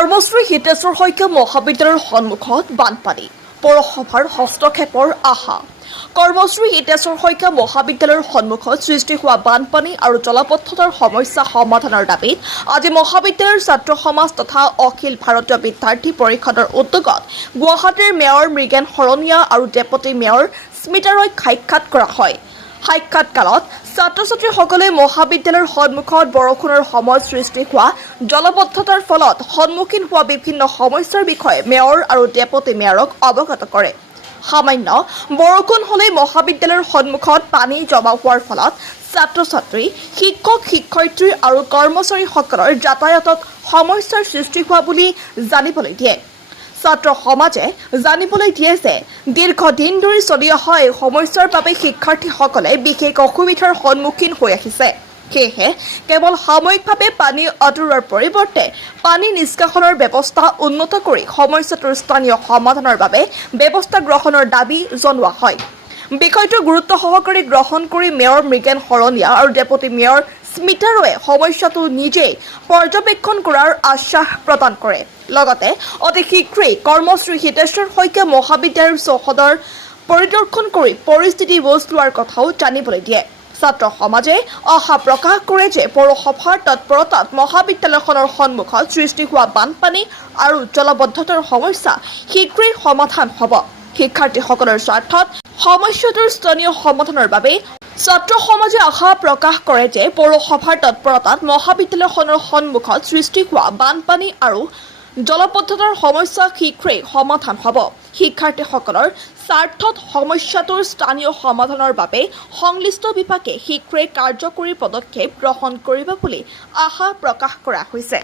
কৰ্মশ্ৰী হিতেশ্বৰ শইকীয়া মহাবিদ্যালয়ৰ সন্মুখত বানপানী পৌৰসভাৰ হস্তক্ষেপৰ আশা কৰ্মশ্ৰী হিতেশ্বৰ শইকীয়া মহাবিদ্যালয়ৰ সন্মুখত সৃষ্টি হোৱা বানপানী আৰু জলপথৰ সমস্যা সমাধানৰ দাবীত আজি মহাবিদ্যালয়ৰ ছাত্ৰ সমাজ তথা অখিল ভাৰতীয় বিদ্যাৰ্থী পৰিষদৰ উদ্যোগত গুৱাহাটীৰ মেয়ৰ মৃগেন শৰণীয়া আৰু ডেপুটি মেয়ৰ স্মিতা ৰয়ক সাক্ষাৎ কৰা হয়। সাক্ষাৎকালত ছাত্ৰ-ছাত্ৰীসকলে মহাবিদ্যালয়ৰ সন্মুখত বৰষুণৰ সময়ত সৃষ্টি হোৱা জলবদ্ধতাৰ ফলত সন্মুখীন হোৱা বিভিন্ন সমস্যাৰ বিষয়ে মেয়ৰ আৰু ডেপুটি মেয়ৰক অৱগত কৰে। সামান্য বৰষুণ হ'লেই মহাবিদ্যালয়ৰ সন্মুখত পানী জমা হোৱাৰ ফলত ছাত্ৰ-ছাত্ৰী, শিক্ষক-শিক্ষয়িত্ৰী আৰু কৰ্মচাৰীসকলৰ যাতায়াতত সমস্যাৰ সৃষ্টি হোৱা বুলি জানিবলৈ দিয়ে। ছাত্ৰ সমাজে জানিবলৈ দিয়ে যে দীৰ্ঘদিন ধৰি চলি অহা এই সমস্যাৰ বাবে শিক্ষাৰ্থীসকলে বিশেষ অসুবিধাৰ সন্মুখীন হৈ আহিছে। সেয়েহে কেৱল সাময়িকভাৱে পানী আঁতৰোৱাৰ পৰিৱৰ্তে পানী নিষ্কাশনৰ ব্যৱস্থা উন্নত কৰি সমস্যাটোৰ স্থানীয় সমাধানৰ বাবে ব্যৱস্থা গ্ৰহণৰ দাবী জনোৱা হয়। বিষয়টো গুৰুত্ব সহকাৰে গ্ৰহণ কৰি মেয়ৰ মৃগেন শৰণীয়া আৰু ডেপুটি মেয়ৰ স্মিতা ৰয়ে সমস্যাটো নিজেই পৰ্যবেক্ষণ কৰাৰ আশ্বাস প্ৰদান কৰে। লগতে অতি শীঘ্ৰেই কৰ্মশ্ৰী হিতেশ্বৰ শইকীয়া মহাবিদ্যালয়ৰ চৌহদৰ পৰিদৰ্শন কৰি পৰিস্থিতি বুজ লোৱাৰ কথাও জানিবলৈ দিয়ে। ছাত্ৰ সমাজে আশা প্ৰকাশ কৰে যে পৌৰসভাৰ তৎপৰতাত মহাবিদ্যালয়খনৰ সন্মুখত সৃষ্টি হোৱা বানপানী আৰু জলবদ্ধতাৰ সমস্যা শীঘ্ৰেই সমাধান হ'ব। শিক্ষাৰ্থীসকলৰ স্বাৰ্থত সমস্যাটোৰ স্থানীয় সমাধানৰ বাবে ছাত্ৰ সমাজে আশা প্ৰকাশ কৰে যে পৌৰসভাৰ তৎপৰতাত মহাবিদ্যালয়খনৰ সন্মুখত সৃষ্টি হোৱা বানপানী আৰু জলবদ্ধতাৰ সমস্যা শীঘ্ৰেই সমাধান হ'ব। শিক্ষাৰ্থীসকলৰ স্বাৰ্থত সমস্যাটোৰ স্থানীয় সমাধানৰ বাবে সংশ্লিষ্ট বিভাগে শীঘ্ৰেই কাৰ্যকৰী পদক্ষেপ গ্ৰহণ কৰিব বুলি আশা প্ৰকাশ কৰা হৈছে।